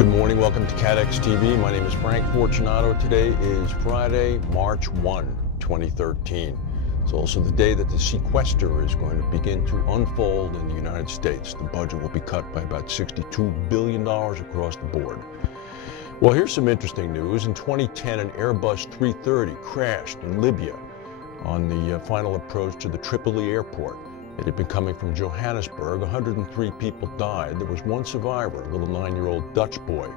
Good morning, welcome to CATEX TV. My name is Frank Fortunato. Today is Friday, March 1, 2013. It's also the day that the sequester is going to begin to unfold in the United States. The budget will be cut by about $62 billion across the board. Well, here's some interesting news. In 2010, an Airbus 330 crashed in Libya on the final approach to the Tripoli airport. It had been coming from Johannesburg. 103 people died. There was one survivor, a little 9-year-old Dutch boy.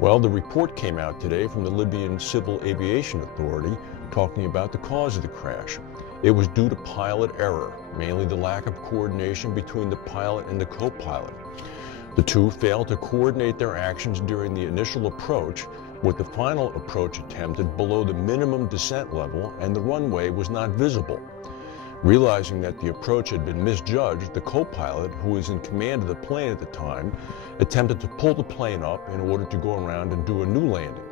Well, the report came out today from the Libyan Civil Aviation Authority talking about the cause of the crash. It was due to pilot error, mainly the lack of coordination between the pilot and the co-pilot. The two failed to coordinate their actions during the initial approach, with the final approach attempted below the minimum descent level and the runway was not visible. Realizing that the approach had been misjudged, the co-pilot, who was in command of the plane at the time, attempted to pull the plane up in order to go around and do a new landing.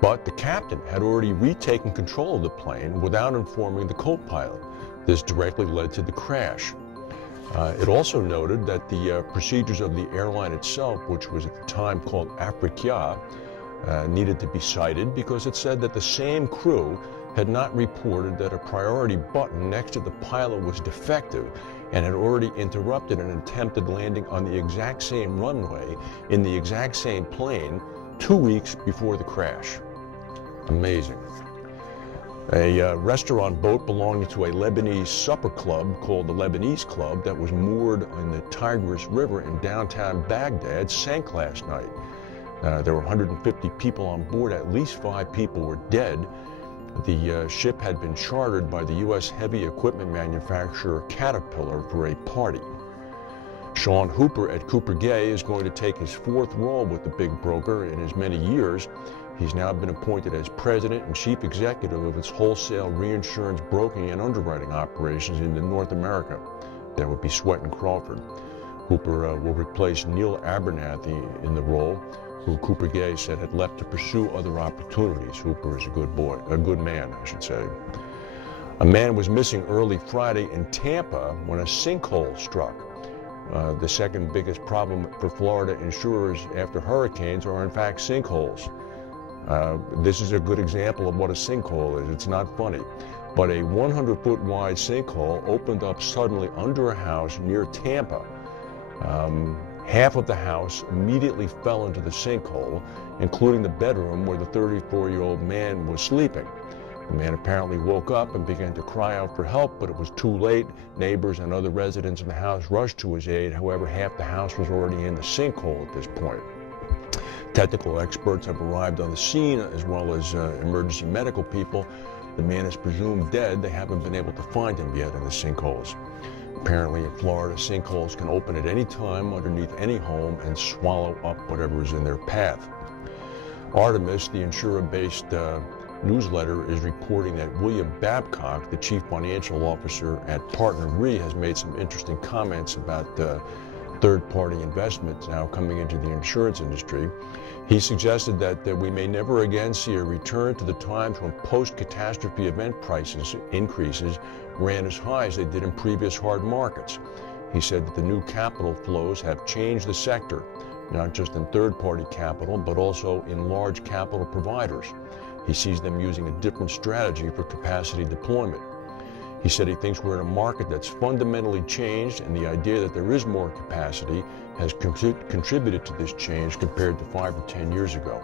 But the captain had already retaken control of the plane without informing the co-pilot. This directly led to the crash. It also noted that the procedures of the airline itself, which was at the time called Africa, needed to be cited because it said that the same crew had not reported that a priority button next to the pilot was defective and had already interrupted an attempted landing on the exact same runway in the exact same plane 2 weeks before the crash. Amazing. A restaurant boat belonging to a Lebanese supper club called the Lebanese Club that was moored in the Tigris River in downtown Baghdad sank last night. There were 150 people on board. At least 5 people were dead. The ship had been chartered by the U.S. heavy equipment manufacturer Caterpillar for a party. Sean Hooper at Cooper Gay is going to take his 4th role with the big broker in as many years. He's now been appointed as president and chief executive of its wholesale reinsurance broking and underwriting operations in North America. That would be Sweat and Crawford. Hooper will replace Neil Abernathy in the role, who Cooper Gay said had left to pursue other opportunities. Hooper is a good man, I should say. A man was missing early Friday in Tampa when a sinkhole struck. The second biggest problem for Florida insurers after hurricanes are in fact sinkholes. This is a good example of what a sinkhole is. It's not funny, but a 100-foot wide sinkhole opened up suddenly under a house near Tampa. Half of the house immediately fell into the sinkhole, including the bedroom where the 34-year-old man was sleeping. The man apparently woke up and began to cry out for help, but it was too late. Neighbors and other residents in the house rushed to his aid. However, half the house was already in the sinkhole at this point. Technical experts have arrived on the scene, as well as emergency medical people. The man is presumed dead. They haven't been able to find him yet in the sinkholes. Apparently in Florida, sinkholes can open at any time underneath any home and swallow up whatever is in their path. Artemis, the insurer-based newsletter, is reporting that William Babcock, the chief financial officer at Partner Re, has made some interesting comments about third-party investments now coming into the insurance industry. He suggested that we may never again see a return to the times when post-catastrophe event prices increases ran as high as they did in previous hard markets. He said that the new capital flows have changed the sector, not just in third-party capital, but also in large capital providers. He sees them using a different strategy for capacity deployment. He said he thinks we're in a market that's fundamentally changed, and the idea that there is more capacity has contributed to this change compared to 5 or 10 years ago.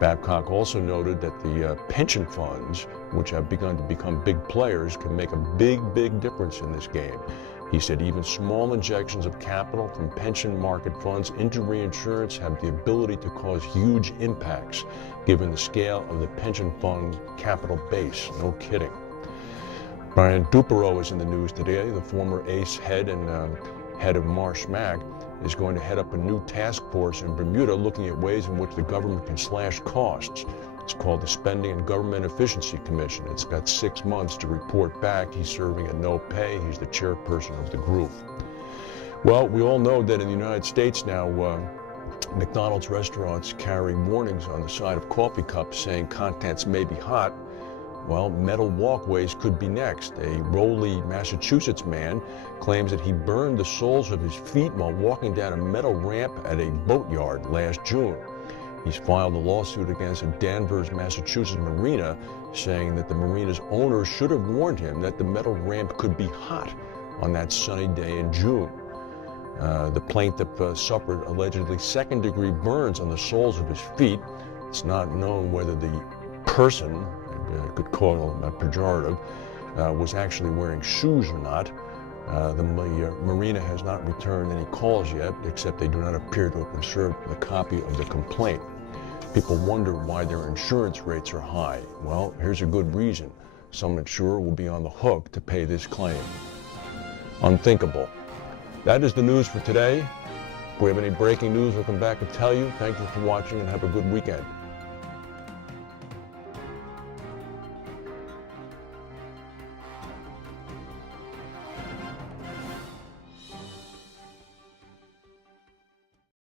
Babcock also noted that the pension funds, which have begun to become big players, can make a big difference in this game. He said even small injections of capital from pension market funds into reinsurance have the ability to cause huge impacts, given the scale of the pension fund capital base. No kidding. Brian Dupereau is in the news today. The former ACE head and head of Marsh Mac is going to head up a new task force in Bermuda looking at ways in which the government can slash costs. It's called the Spending and Government Efficiency Commission. It's got 6 months to report back. He's serving at no pay. He's the chairperson of the group. Well, we all know that in the United States now, McDonald's restaurants carry warnings on the side of coffee cups saying contents may be hot. Well, metal walkways could be next. A Rowley, Massachusetts man claims that he burned the soles of his feet while walking down a metal ramp at a boatyard last June. He's filed a lawsuit against a Danvers, Massachusetts marina, saying that the marina's owner should have warned him that the metal ramp could be hot on that sunny day in June. The plaintiff suffered allegedly second-degree burns on the soles of his feet. It's not known whether the person, I could call it a pejorative, was actually wearing shoes or not. The marina has not returned any calls yet, except they do not appear to have been served a copy of the complaint. People wonder why their insurance rates are high. Well, here's a good reason. Some insurer will be on the hook to pay this claim. Unthinkable. That is the news for today. If we have any breaking news, we'll come back and tell you. Thank you for watching and have a good weekend.